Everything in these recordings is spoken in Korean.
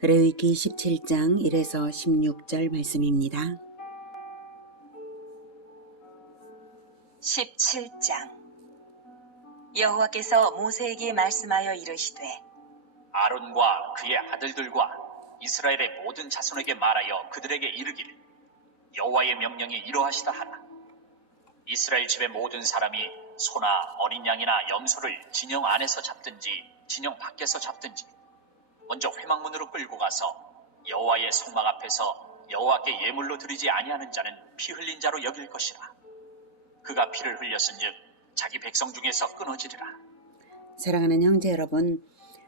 레위기 17장 1에서 16절 말씀입니다. 17장. 여호와께서 모세에게 말씀하여 이르시되 아론과 그의 아들들과 이스라엘의 모든 자손에게 말하여 그들에게 이르기를 여호와의 명령이 이러하시다 하라. 이스라엘 집의 모든 사람이 소나 어린 양이나 염소를 진영 안에서 잡든지 진영 밖에서 잡든지 먼저 회막문으로 끌고 가서 여호와의 성막 앞에서 여호와께 예물로 드리지 아니하는 자는 피 흘린 자로 여길 것이라. 그가 피를 흘렸은즉 자기 백성 중에서 끊어지리라. 사랑하는 형제 여러분,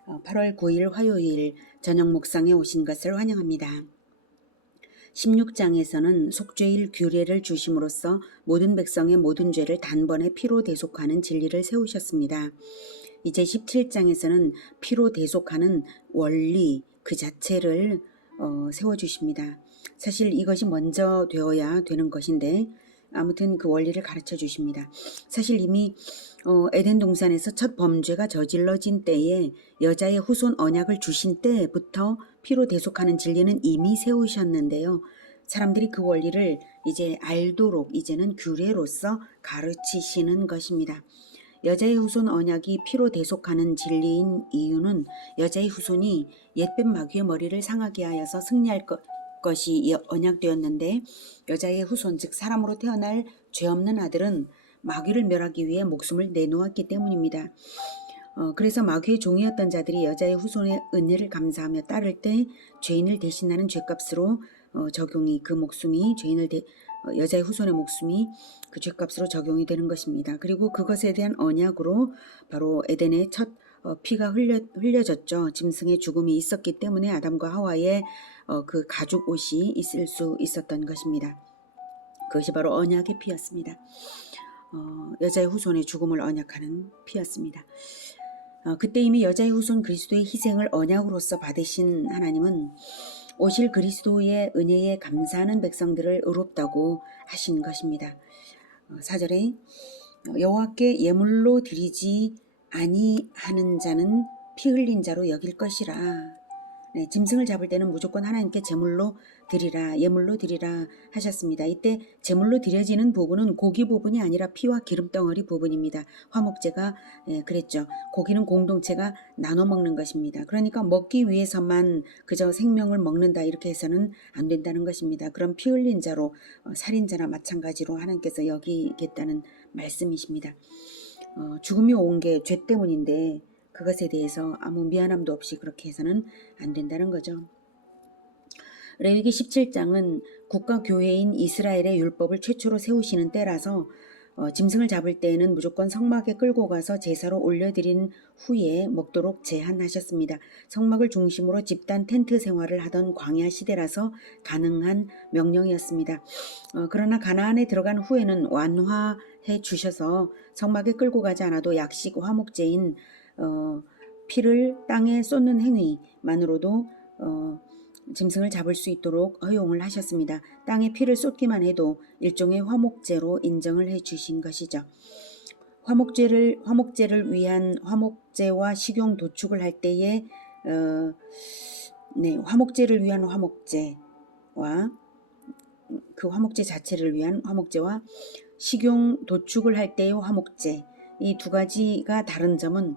8월 9일 화요일 저녁 묵상에 오신 것을 환영합니다. 16장에서는 속죄일 규례를 주심으로써 모든 백성의 모든 죄를 단번에 피로 대속하는 진리를 세우셨습니다. 이제 17장에서는 피로 대속하는 원리 그 자체를 세워주십니다. 사실 이것이 먼저 되어야 되는 것인데 아무튼 그 원리를 가르쳐 주십니다. 사실 이미 에덴 동산에서 첫 범죄가 저질러진 때에 여자의 후손 언약을 주신 때부터 피로 대속하는 진리는 이미 세우셨는데요. 사람들이 그 원리를 이제 알도록 이제는 규례로서 가르치시는 것입니다. 여자의 후손 언약이 피로 대속하는 진리인 이유는 여자의 후손이 옛뱀 마귀의 머리를 상하게 하여서 승리할 것이 언약되었는데 여자의 후손 즉 사람으로 태어날 죄 없는 아들은 마귀를 멸하기 위해 목숨을 내놓았기 때문입니다. 그래서 마귀의 종이었던 자들이 여자의 후손의 은혜를 감사하며 따를 때 죄인을 대신하는 죄값으로 적용이 그 목숨이 여자의 후손의 목숨이 그 죄값으로 적용이 되는 것입니다. 그리고 그것에 대한 언약으로 바로 에덴의 첫 피가 흘려졌죠. 짐승의 죽음이 있었기 때문에 아담과 하와의 그 가죽 옷이 있을 수 있었던 것입니다. 그것이 바로 언약의 피였습니다. 여자의 후손의 죽음을 언약하는 피였습니다. 그때 이미 여자의 후손 그리스도의 희생을 언약으로서 받으신 하나님은 오실 그리스도의 은혜에 감사하는 백성들을 의롭다고 하신 것입니다. 4절에 여호와께 예물로 드리지 아니하는 자는 피 흘린 자로 여길 것이라. 네, 짐승을 잡을 때는 무조건 하나님께 제물로 드리라, 예물로 드리라 하셨습니다. 이때 제물로 드려지는 부분은 고기 부분이 아니라 피와 기름덩어리 부분입니다. 화목제가 그랬죠. 고기는 공동체가 나눠 먹는 것입니다. 그러니까 먹기 위해서만 그저 생명을 먹는다 이렇게 해서는 안 된다는 것입니다. 그럼 피 흘린 자로 살인자나 마찬가지로 하나님께서 여기겠다는 말씀이십니다. 죽음이 온 게 죄 때문인데 그것에 대해서 아무 미안함도 없이 그렇게 해서는 안 된다는 거죠. 레위기 17장은 국가교회인 이스라엘의 율법을 최초로 세우시는 때라서 짐승을 잡을 때에는 무조건 성막에 끌고 가서 제사로 올려드린 후에 먹도록 제한하셨습니다. 성막을 중심으로 집단 텐트 생활을 하던 광야 시대라서 가능한 명령이었습니다. 그러나 가나안에 들어간 후에는 완화해 주셔서 성막에 끌고 가지 않아도 약식 화목제인 피를 땅에 쏟는 행위만으로도 짐승을 잡을 수 있도록 허용을 하셨습니다. 땅에 피를 쏟기만 해도 일종의 화목제로 인정을 해 주신 것이죠. 화목제를 위한 화목제와 식용 도축을 할 때에 화목제를 위한 화목제와 그 화목제 자체를 위한 화목제와 식용 도축을 할 때의 화목제 이 두 가지가 다른 점은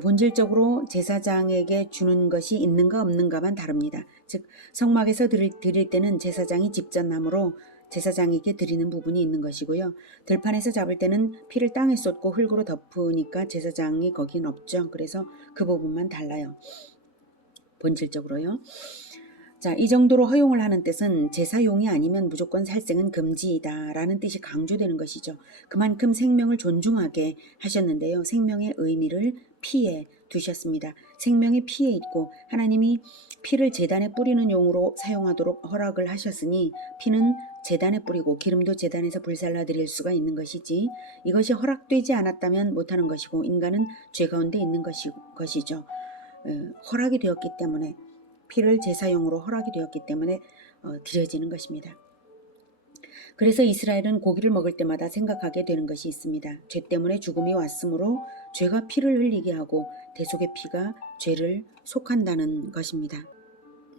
본질적으로 제사장에게 주는 것이 있는가 없는가만 다릅니다. 즉 성막에서 드릴 때는 제사장이 집전함으로 제사장에게 드리는 부분이 있는 것이고요. 들판에서 잡을 때는 피를 땅에 쏟고 흙으로 덮으니까 제사장이 거긴 없죠. 그래서 그 부분만 달라요. 본질적으로요. 자, 이 정도로 허용을 하는 뜻은 제사용이 아니면 무조건 살생은 금지이다 라는 뜻이 강조되는 것이죠. 그만큼 생명을 존중하게 하셨는데요. 생명의 의미를 피에 두셨습니다. 생명이 피에 있고 하나님이 피를 제단에 뿌리는 용으로 사용하도록 허락을 하셨으니 피는 제단에 뿌리고 기름도 제단에서 불살라 드릴 수가 있는 것이지 이것이 허락되지 않았다면 못하는 것이고 인간은 죄 가운데 있는 것이죠. 허락이 되었기 때문에 피를 제사용으로 허락이 되었기 때문에 드려지는 것입니다. 그래서 이스라엘은 고기를 먹을 때마다 생각하게 되는 것이 있습니다. 죄 때문에 죽음이 왔으므로 죄가 피를 흘리게 하고 대속의 피가 죄를 속한다는 것입니다.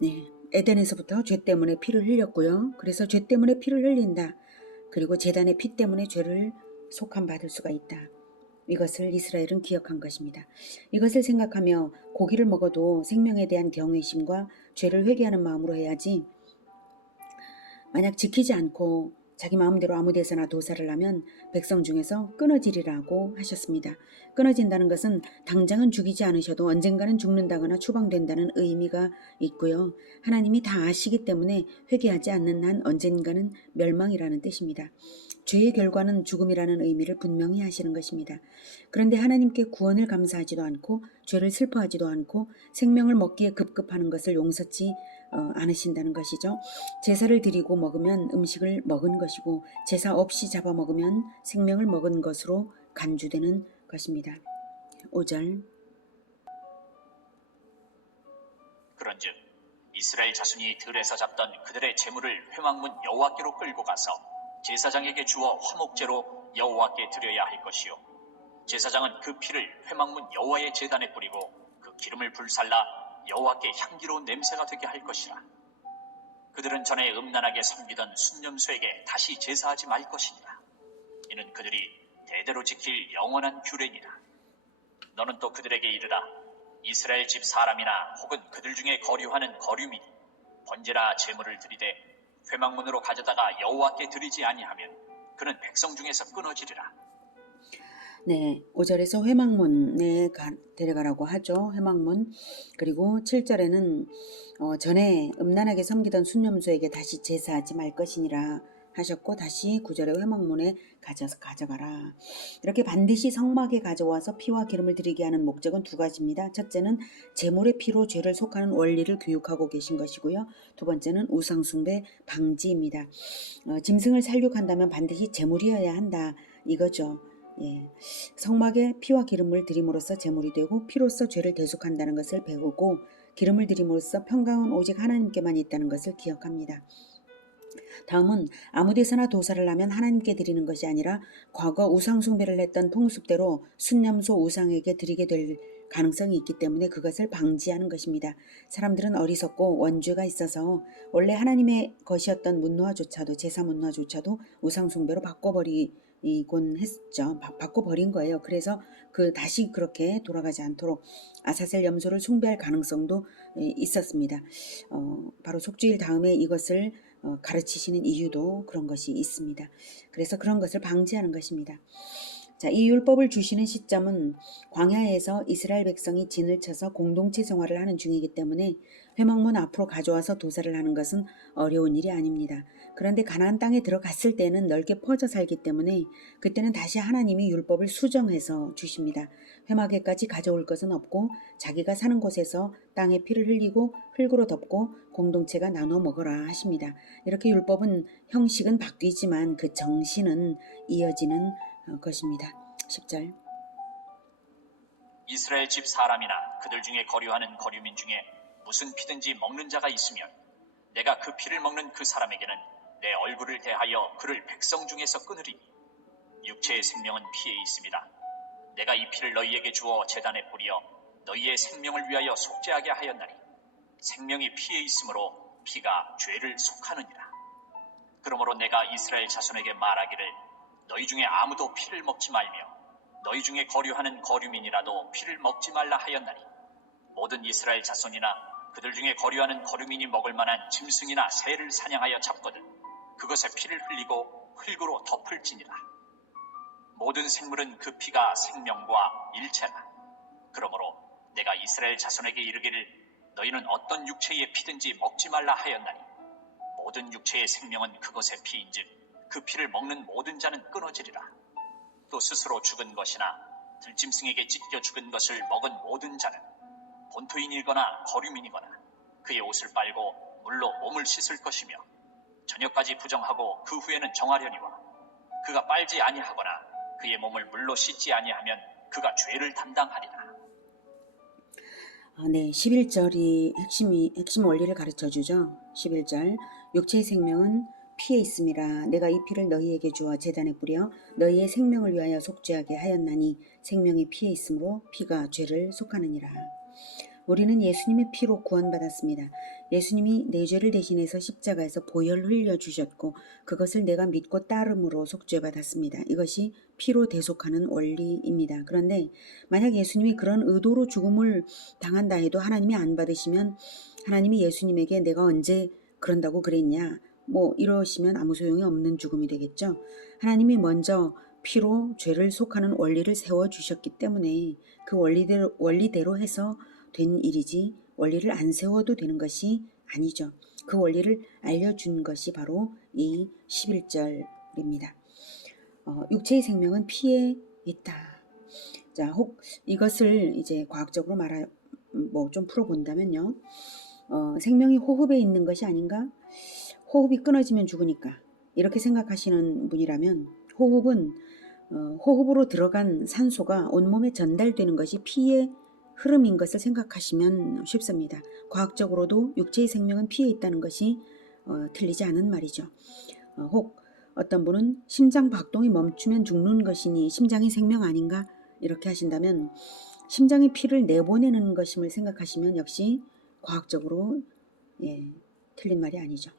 네, 에덴에서부터 죄 때문에 피를 흘렸고요. 그래서 죄 때문에 피를 흘린다. 그리고 제단의 피 때문에 죄를 속함받을 수가 있다. 이것을 이스라엘은 기억한 것입니다. 이것을 생각하며 고기를 먹어도 생명에 대한 경외심과 죄를 회개하는 마음으로 해야지, 만약 지키지 않고 자기 마음대로 아무 데서나 도살을 하면 백성 중에서 끊어지리라고 하셨습니다. 끊어진다는 것은 당장은 죽이지 않으셔도 언젠가는 죽는다거나 추방된다는 의미가 있고요. 하나님이 다 아시기 때문에 회개하지 않는 한 언젠가는 멸망이라는 뜻입니다. 죄의 결과는 죽음이라는 의미를 분명히 하시는 것입니다. 그런데 하나님께 구원을 감사하지도 않고 죄를 슬퍼하지도 않고 생명을 먹기에 급급하는 것을 용서치 않으신다는 것이죠. 제사를 드리고 먹으면 음식을 먹은 것이고 제사 없이 잡아먹으면 생명을 먹은 것으로 간주되는 것입니다. 5절. 그런즉 이스라엘 자손이 들에서 잡던 그들의 재물을 회막문 여호와께로 끌고 가서 제사장에게 주어 화목제로 여호와께 드려야 할 것이요 제사장은 그 피를 회막문 여호와의 제단에 뿌리고 그 기름을 불살라 여호와께 향기로운 냄새가 되게 할 것이라. 그들은 전에 음란하게 섬기던 순념수에게 다시 제사하지 말 것이니라. 이는 그들이 대대로 지킬 영원한 규례니라. 너는 또 그들에게 이르라. 이스라엘 집 사람이나 혹은 그들 중에 거류하는 거류민이 번제나 제물을 드리되 회막문으로 가져다가 여호와께 드리지 아니하면 그는 백성 중에서 끊어지리라. 네, 5절에서 회막문에 데려가라고 하죠. 회막문. 그리고 7절에는 전에 음란하게 섬기던 순념수에게 다시 제사하지 말 것이니라 하셨고, 다시 9절에 회막문에 가져가라. 이렇게 반드시 성막에 가져와서 피와 기름을 드리게 하는 목적은 두 가지입니다. 첫째는 제물의 피로 죄를 속하는 원리를 교육하고 계신 것이고요. 두 번째는 우상숭배 방지입니다. 짐승을 살육한다면 반드시 제물이어야 한다, 이거죠. 예, 성막에 피와 기름을 드림으로써 제물이 되고 피로써 죄를 대속한다는 것을 배우고 기름을 드림으로써 평강은 오직 하나님께만 있다는 것을 기억합니다. 다음은 아무데서나 도살을 하면 하나님께 드리는 것이 아니라 과거 우상숭배를 했던 통습대로 순념소 우상에게 드리게 될 가능성이 있기 때문에 그것을 방지하는 것입니다. 사람들은 어리석고 원죄가 있어서 원래 하나님의 것이었던 문화조차도 제사 문화조차도 우상숭배로 바꿔버리곤 했죠. 바꿔버린 거예요. 그래서 다시 그렇게 돌아가지 않도록 아사셀 염소를 숭배할 가능성도 있었습니다. 바로 속죄일 다음에 이것을 가르치시는 이유도 그런 것이 있습니다. 그래서 그런 것을 방지하는 것입니다. 자, 이 율법을 주시는 시점은 광야에서 이스라엘 백성이 진을 쳐서 공동체 생활을 하는 중이기 때문에 회막문 앞으로 가져와서 도살을 하는 것은 어려운 일이 아닙니다. 그런데 가나안 땅에 들어갔을 때는 넓게 퍼져 살기 때문에 그때는 다시 하나님이 율법을 수정해서 주십니다. 회막에까지 가져올 것은 없고 자기가 사는 곳에서 땅에 피를 흘리고 흙으로 덮고 공동체가 나눠 먹어라 하십니다. 이렇게 율법은 형식은 바뀌지만 그 정신은 이어지는 것입니다. 10절. 이스라엘 집 사람이나 그들 중에 거류하는 거류민 중에 무슨 피든지 먹는 자가 있으면 내가 그 피를 먹는 그 사람에게는 내 얼굴을 대하여 그를 백성 중에서 끊으리니 육체의 생명은 피에 있습니다. 내가 이 피를 너희에게 주어 제단에 뿌려 너희의 생명을 위하여 속죄하게 하였나니 생명이 피에 있으므로 피가 죄를 속하느니라. 그러므로 내가 이스라엘 자손에게 말하기를 너희 중에 아무도 피를 먹지 말며 너희 중에 거류하는 거류민이라도 피를 먹지 말라 하였나니 모든 이스라엘 자손이나 그들 중에 거류하는 거류민이 먹을 만한 짐승이나 새를 사냥하여 잡거든 그것에 피를 흘리고 흙으로 덮을지니라. 모든 생물은 그 피가 생명과 일체라. 그러므로 내가 이스라엘 자손에게 이르기를 너희는 어떤 육체의 피든지 먹지 말라 하였나니 모든 육체의 생명은 그것의 피인즉 그 피를 먹는 모든 자는 끊어지리라. 또 스스로 죽은 것이나 들짐승에게 찢겨 죽은 것을 먹은 모든 자는 본토인이거나 거류민이거나 그의 옷을 빨고 물로 몸을 씻을 것이며 저녁까지 부정하고 그 후에는 정하려니와 그가 빨지 아니하거나 그의 몸을 물로 씻지 아니하면 그가 죄를 담당하리라. 네, 11절이 핵심 원리를 가르쳐 주죠. 11절. 육체의 생명은 피에 있음이라. 내가 이 피를 너희에게 주어 제단에 뿌려 너희의 생명을 위하여 속죄하게 하였나니 생명이 피에 있으므로 피가 죄를 속하느니라. 우리는 예수님의 피로 구원받았습니다. 예수님이 내 죄를 대신해서 십자가에서 보혈 흘려 주셨고 그것을 내가 믿고 따름으로 속죄받았습니다. 이것이 피로 대속하는 원리입니다. 그런데 만약 예수님이 그런 의도로 죽음을 당한다 해도 하나님이 안 받으시면 하나님이 예수님에게 내가 언제 그런다고 그랬냐 뭐 이러시면 아무 소용이 없는 죽음이 되겠죠. 하나님이 먼저 피로 죄를 속하는 원리를 세워주셨기 때문에 그 원리대로 해서 된 일이지 원리를 안 세워도 되는 것이 아니죠. 그 원리를 알려준 것이 바로 이 11절입니다. 육체의 생명은 피에 있다. 자, 혹 이것을 이제 과학적으로 뭐 좀 풀어본다면요. 생명이 호흡에 있는 것이 아닌가? 호흡이 끊어지면 죽으니까 이렇게 생각하시는 분이라면 호흡은 호흡으로 들어간 산소가 온몸에 전달되는 것이 피의 흐름인 것을 생각하시면 쉽습니다. 과학적으로도 육체의 생명은 피에 있다는 것이 틀리지 않은 말이죠. 혹 어떤 분은 심장 박동이 멈추면 죽는 것이니 심장이 생명 아닌가? 이렇게 하신다면 심장이 피를 내보내는 것임을 생각하시면 역시 과학적으로 틀린 말이 아니죠.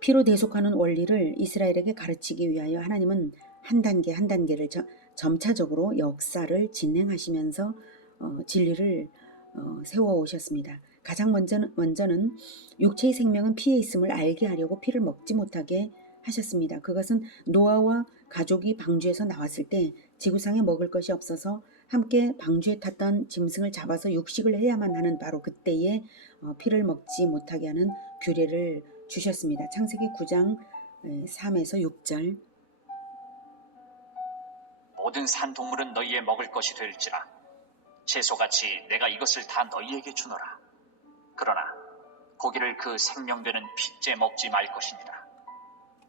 피로 대속하는 원리를 이스라엘에게 가르치기 위하여 하나님은 한 단계 한 단계를 점차적으로 역사를 진행하시면서 진리를 세워 오셨습니다. 가장 먼저는 육체의 생명은 피에 있음을 알게 하려고 피를 먹지 못하게 하셨습니다. 그것은 노아와 가족이 방주에서 나왔을 때 지구상에 먹을 것이 없어서 함께 방주에 탔던 짐승을 잡아서 육식을 해야만 하는 바로 그때에 피를 먹지 못하게 하는 규례를 주셨습니다. 창세기 9장 3에서 6절. 모든 산 동물은 너희의 먹을 것이 될지라 채소같이 내가 이것을 다 너희에게 주노라. 그러나 고기를 그 생명되는 피째 먹지 말 것이니라.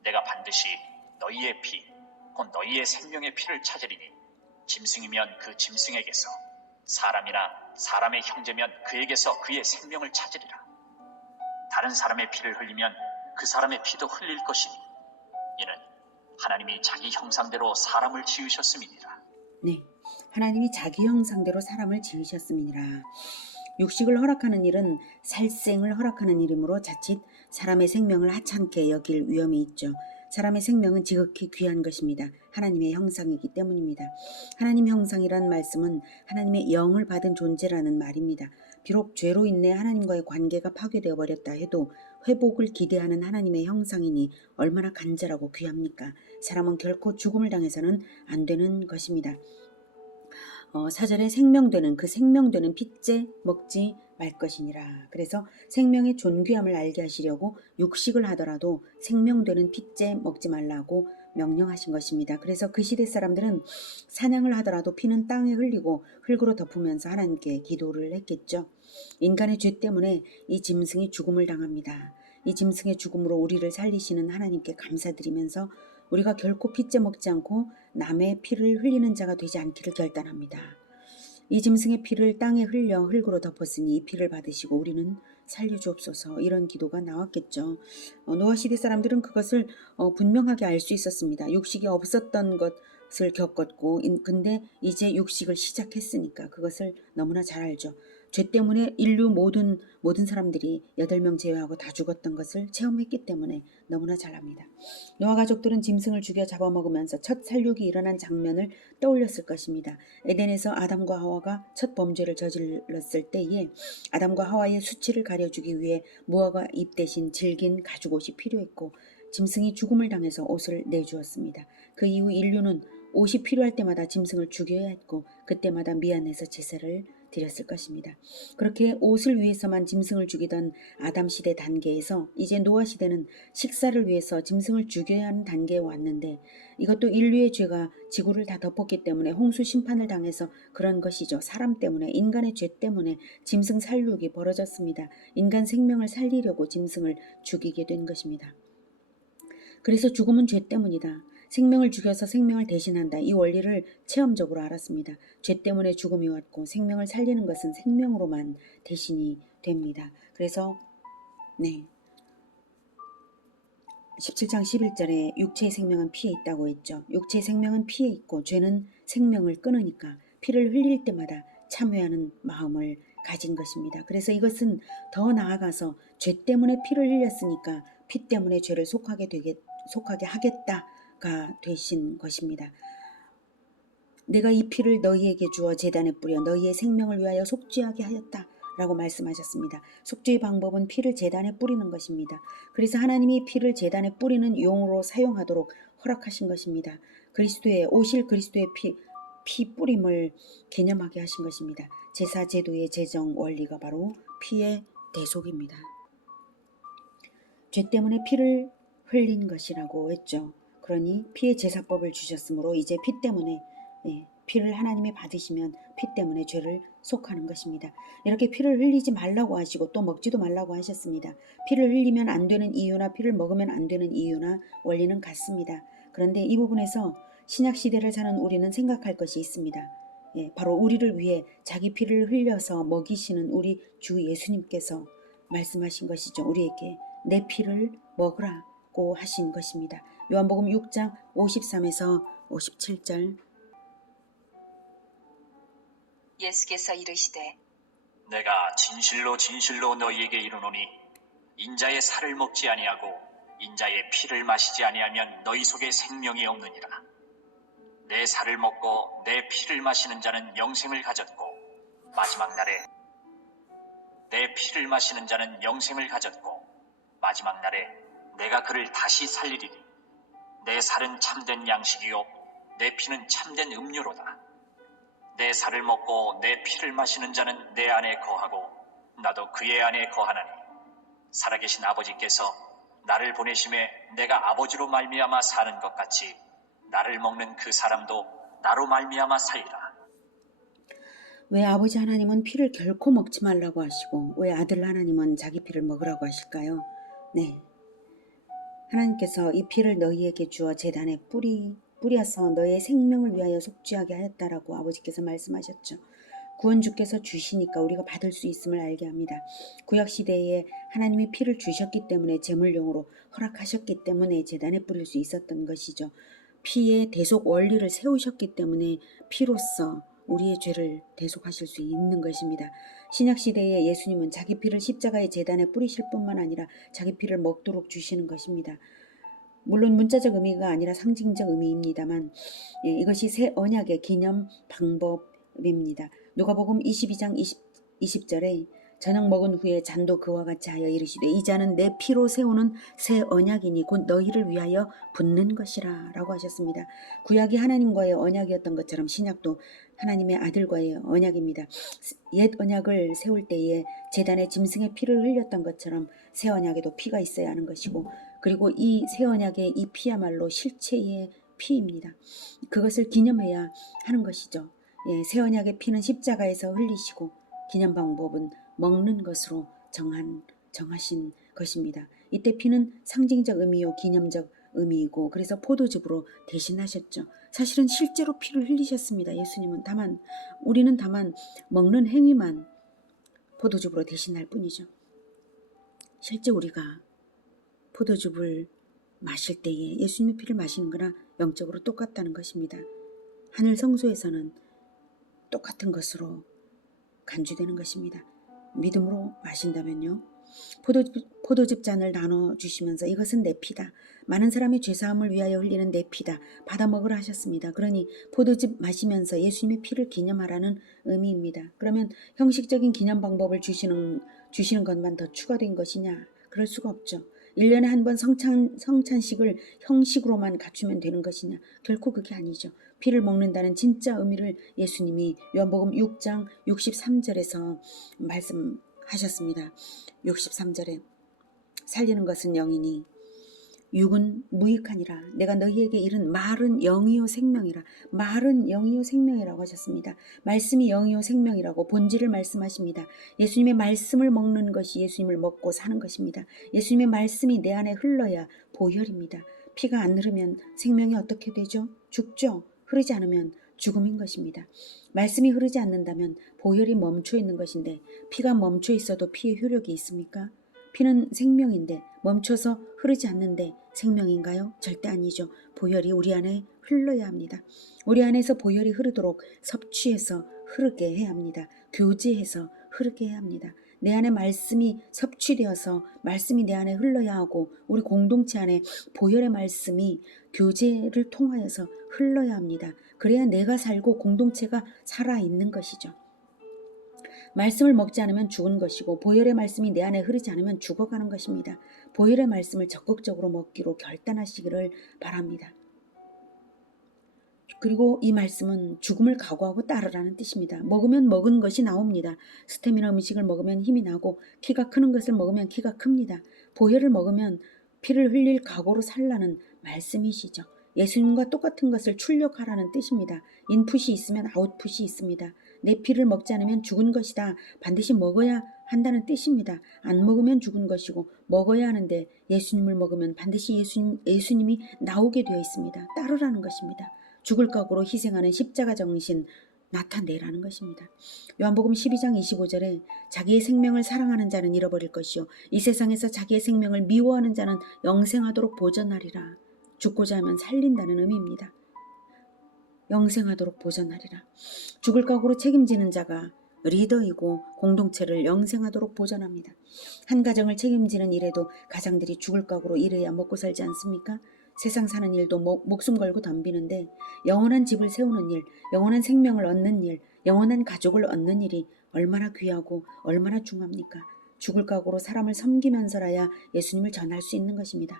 내가 반드시 너희의 피, 곧 너희의 생명의 피를 찾으리니 짐승이면 그 짐승에게서 사람이나 사람의 형제면 그에게서 그의 생명을 찾으리라. 다른 사람의 피를 흘리면 그 사람의 피도 흘릴 것이니 이는 하나님이 자기 형상대로 사람을 지으셨음이니라. 네, 하나님이 자기 형상대로 사람을 지으셨음이니라. 육식을 허락하는 일은 살생을 허락하는 일이므로 자칫 사람의 생명을 하찮게 여길 위험이 있죠. 사람의 생명은 지극히 귀한 것입니다. 하나님의 형상이기 때문입니다. 하나님 형상이란 말씀은 하나님의 영을 받은 존재라는 말입니다. 비록 죄로 인해 하나님과의 관계가 파괴되어 버렸다 해도 회복을 기대하는 하나님의 형상이니 얼마나 간절하고 귀합니까? 사람은 결코 죽음을 당해서는 안 되는 것입니다. 4절에 생명되는 그 생명되는 피째 먹지 말 것이니라. 그래서 생명의 존귀함을 알게 하시려고 육식을 하더라도 생명되는 피째 먹지 말라고 명령하신 것입니다. 그래서 그 시대 사람들은 사냥을 하더라도 피는 땅에 흘리고 흙으로 덮으면서 하나님께 기도를 했겠죠. 인간의 죄 때문에 이 짐승이 죽음을 당합니다. 이 짐승의 죽음으로 우리를 살리시는 하나님께 감사드리면서 우리가 결코 피째 먹지 않고 남의 피를 흘리는 자가 되지 않기를 결단합니다. 이 짐승의 피를 땅에 흘려 흙으로 덮었으니 이 피를 받으시고 우리는 살려주옵소서. 이런 기도가 나왔겠죠. 노아 시대 사람들은 그것을 분명하게 알 수 있었습니다. 육식이 없었던 것을 겪었고 근데 이제 육식을 시작했으니까 그것을 너무나 잘 알죠. 죄 때문에 인류 모든 사람들이 8명 제외하고 다 죽었던 것을 체험했기 때문에 너무나 잘 압니다. 노아 가족들은 짐승을 죽여 잡아먹으면서 첫 살육이 일어난 장면을 떠올렸을 것입니다. 에덴에서 아담과 하와가 첫 범죄를 저질렀을 때에 아담과 하와의 수치를 가려주기 위해 무화과 잎 대신 질긴 가죽옷이 필요했고 짐승이 죽음을 당해서 옷을 내주었습니다. 그 이후 인류는 옷이 필요할 때마다 짐승을 죽여야 했고 그때마다 미안해서 제사를 드렸을 것입니다. 그렇게 옷을 위해서만 짐승을 죽이던 아담 시대 단계에서 이제 노아 시대는 식사를 위해서 짐승을 죽여야 하는 단계에 왔는데 이것도 인류의 죄가 지구를 다 덮었기 때문에 홍수 심판을 당해서 그런 것이죠. 사람 때문에 인간의 죄 때문에 짐승 살육이 벌어졌습니다. 인간 생명을 살리려고 짐승을 죽이게 된 것입니다. 그래서 죽음은 죄 때문이다. 생명을 죽여서 생명을 대신한다. 이 원리를 체험적으로 알았습니다. 죄 때문에 죽음이 왔고 생명을 살리는 것은 생명으로만 대신이 됩니다. 그래서 17장 11절에 육체의 생명은 피에 있다고 했죠. 육체의 생명은 피에 있고 죄는 생명을 끊으니까 피를 흘릴 때마다 참회하는 마음을 가진 것입니다. 그래서 이것은 더 나아가서 죄 때문에 피를 흘렸으니까 피 때문에 죄를 속하게 하겠다가 되신 것입니다. 내가 이 피를 너희에게 주어 제단에 뿌려 너희의 생명을 위하여 속죄하게 하였다 라고 말씀하셨습니다. 속죄의 방법은 피를 제단에 뿌리는 것입니다. 그래서 하나님이 피를 제단에 뿌리는 용으로 사용하도록 허락하신 것입니다. 오실 그리스도의 피 뿌림을 개념하게 하신 것입니다. 제사 제도의 제정 원리가 바로 피의 대속입니다. 죄 때문에 피를 흘린 것이라고 했죠. 그러니 피의 제사법을 주셨으므로 이제 피 때문에 피를 하나님이 받으시면 피 때문에 죄를 속하는 것입니다. 이렇게 피를 흘리지 말라고 하시고 또 먹지도 말라고 하셨습니다. 피를 흘리면 안 되는 이유나 피를 먹으면 안 되는 이유나 원리는 같습니다. 그런데 이 부분에서 신약시대를 사는 우리는 생각할 것이 있습니다. 바로 우리를 위해 자기 피를 흘려서 먹이시는 우리 주 예수님께서 말씀하신 것이죠. 우리에게 내 피를 먹으라고 하신 것입니다. 요한복음 6장 53에서 57절. 예수께서 이르시되 내가 진실로 진실로 너희에게 이르노니 인자의 살을 먹지 아니하고 인자의 피를 마시지 아니하면 너희 속에 생명이 없느니라. 내 살을 먹고 내 피를 마시는 자는 영생을 가졌고 마지막 날에 내 피를 마시는 자는 영생을 가졌고 마지막 날에 내가 그를 다시 살리리니 내 살은 참된 양식이요 내 피는 참된 음료로다. 내 살을 먹고 내 피를 마시는 자는 내 안에 거하고 나도 그의 안에 거하나니 살아계신 아버지께서 나를 보내심에 내가 아버지로 말미암아 사는 것 같이 나를 먹는 그 사람도 나로 말미암아 살리라. 왜 아버지 하나님은 피를 결코 먹지 말라고 하시고 왜 아들 하나님은 자기 피를 먹으라고 하실까요? 네, 하나님께서 이 피를 너희에게 주어 제단에 뿌려서 너의 생명을 위하여 속죄하게 하였다라고 아버지께서 말씀하셨죠. 구원주께서 주시니까 우리가 받을 수 있음을 알게 합니다. 구약시대에 하나님이 피를 주셨기 때문에 제물용으로 허락하셨기 때문에 제단에 뿌릴 수 있었던 것이죠. 피의 대속 원리를 세우셨기 때문에 피로써 우리의 죄를 대속하실 수 있는 것입니다. 신약시대에 예수님은 자기 피를 십자가의 제단에 뿌리실 뿐만 아니라 자기 피를 먹도록 주시는 것입니다. 물론 문자적 의미가 아니라 상징적 의미입니다만 이것이 새 언약의 기념 방법입니다. 누가복음 22장 20절에 저녁 먹은 후에 잔도 그와 같이 하여 이르시되 이 잔은 내 피로 세우는 새 언약이니 곧 너희를 위하여 붓는 것이라 라고 하셨습니다. 구약이 하나님과의 언약이었던 것처럼 신약도 하나님의 아들과의 언약입니다. 옛 언약을 세울 때에 제단에 짐승의 피를 흘렸던 것처럼 새 언약에도 피가 있어야 하는 것이고 그리고 이 새 언약의 이 피야말로 실체의 피입니다. 그것을 기념해야 하는 것이죠. 새 언약의 피는 십자가에서 흘리시고 기념 방법은 먹는 것으로 정하신 것입니다. 이때 피는 상징적 의미요 기념적 의미이고 그래서 포도즙으로 대신하셨죠. 사실은 실제로 피를 흘리셨습니다. 예수님은 우리는 다만 먹는 행위만 포도즙으로 대신할 뿐이죠. 실제 우리가 포도즙을 마실 때에 예수님의 피를 마시는 거나 영적으로 똑같다는 것입니다. 하늘 성소에서는 똑같은 것으로 간주되는 것입니다. 믿음으로 마신다면요. 포도즙 잔을 나눠주시면서 이것은 내 피다. 많은 사람의 죄사함을 위하여 흘리는 내 피다. 받아 먹으라 하셨습니다. 그러니 포도즙 마시면서 예수님의 피를 기념하라는 의미입니다. 그러면 형식적인 기념 방법을 주시는 것만 더 추가된 것이냐? 그럴 수가 없죠. 1년에 한 번 성찬식을 형식으로만 갖추면 되는 것이냐? 결코 그게 아니죠. 피를 먹는다는 진짜 의미를 예수님이 요한복음 6장 63절에서 말씀하셨습니다. 63절에 살리는 것은 영이니 육은 무익하니라. 내가 너희에게 이른 말은 영이요 생명이라. 말은 영이요 생명이라고 하셨습니다. 말씀이 영이요 생명이라고 본질을 말씀하십니다. 예수님의 말씀을 먹는 것이 예수님을 먹고 사는 것입니다. 예수님의 말씀이 내 안에 흘러야 보혈입니다. 피가 안 흐르면 생명이 어떻게 되죠? 죽죠. 흐르지 않으면 죽음인 것입니다. 말씀이 흐르지 않는다면 보혈이 멈춰 있는 것인데 피가 멈춰 있어도 피의 효력이 있습니까? 피는 생명인데 멈춰서 흐르지 않는데 생명인가요? 절대 아니죠. 보혈이 우리 안에 흘러야 합니다. 우리 안에서 보혈이 흐르도록 섭취해서 흐르게 해야 합니다. 교제해서 흐르게 해야 합니다. 내 안에 말씀이 섭취되어서 말씀이 내 안에 흘러야 하고 우리 공동체 안에 보혈의 말씀이 교제를 통하여서 흘러야 합니다. 그래야 내가 살고 공동체가 살아있는 것이죠. 말씀을 먹지 않으면 죽은 것이고 보혈의 말씀이 내 안에 흐르지 않으면 죽어가는 것입니다. 보혈의 말씀을 적극적으로 먹기로 결단하시기를 바랍니다. 그리고 이 말씀은 죽음을 각오하고 따르라는 뜻입니다. 먹으면 먹은 것이 나옵니다. 스테미너 음식을 먹으면 힘이 나고 키가 크는 것을 먹으면 키가 큽니다. 보혈을 먹으면 피를 흘릴 각오로 살라는 말씀이시죠. 예수님과 똑같은 것을 출력하라는 뜻입니다. 인풋이 있으면 아웃풋이 있습니다. 내 피를 먹지 않으면 죽은 것이다. 반드시 먹어야 한다는 뜻입니다. 안 먹으면 죽은 것이고 먹어야 하는데 예수님을 먹으면 반드시 예수님이 나오게 되어 있습니다. 따르라는 것입니다. 죽을 각오로 희생하는 십자가 정신 나타내라는 것입니다. 요한복음 12장 25절에 자기의 생명을 사랑하는 자는 잃어버릴 것이요 이 세상에서 자기의 생명을 미워하는 자는 영생하도록 보전하리라. 죽고자 하면 살린다는 의미입니다. 영생하도록 보전하리라. 죽을 각오로 책임지는 자가 리더이고 공동체를 영생하도록 보전합니다. 한 가정을 책임지는 일에도 가장들이 죽을 각오로 일해야 먹고 살지 않습니까? 세상 사는 일도 목숨 걸고 덤비는데 영원한 집을 세우는 일, 영원한 생명을 얻는 일, 영원한 가족을 얻는 일이 얼마나 귀하고 얼마나 중합니까? 죽을 각오로 사람을 섬기면서라야 예수님을 전할 수 있는 것입니다.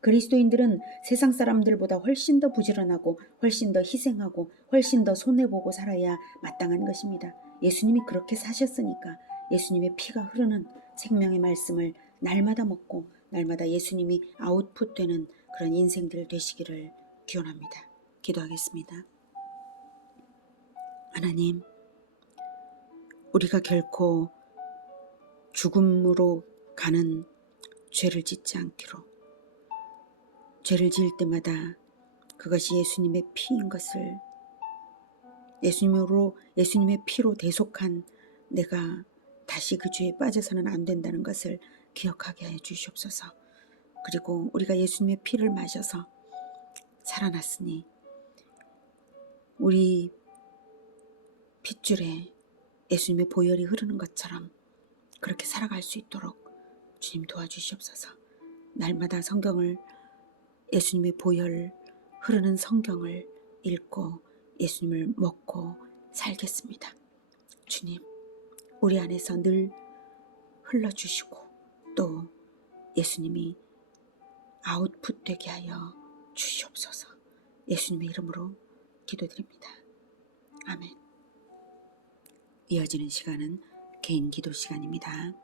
그리스도인들은 세상 사람들보다 훨씬 더 부지런하고 훨씬 더 희생하고 훨씬 더 손해보고 살아야 마땅한 것입니다. 예수님이 그렇게 사셨으니까 예수님의 피가 흐르는 생명의 말씀을 날마다 먹고 날마다 예수님이 아웃풋되는 그런 인생들 되시기를 기원합니다. 기도하겠습니다. 하나님, 우리가 결코 죽음으로 가는 죄를 짓지 않기로, 죄를 지을 때마다 그것이 예수님의 피인 것을, 예수님의 피로 대속한 내가 다시 그 죄에 빠져서는 안 된다는 것을 기억하게 해 주시옵소서. 그리고 우리가 예수님의 피를 마셔서 살아났으니 우리 핏줄에 예수님의 보혈이 흐르는 것처럼 그렇게 살아갈 수 있도록 주님 도와주시옵소서. 날마다 성경을, 예수님의 보혈 흐르는 성경을 읽고 예수님을 먹고 살겠습니다. 주님, 우리 안에서 늘 흘러주시고 또 예수님이 아웃풋 되게 하여 주시옵소서. 예수님의 이름으로 기도드립니다. 아멘. 이어지는 시간은 개인 기도 시간입니다.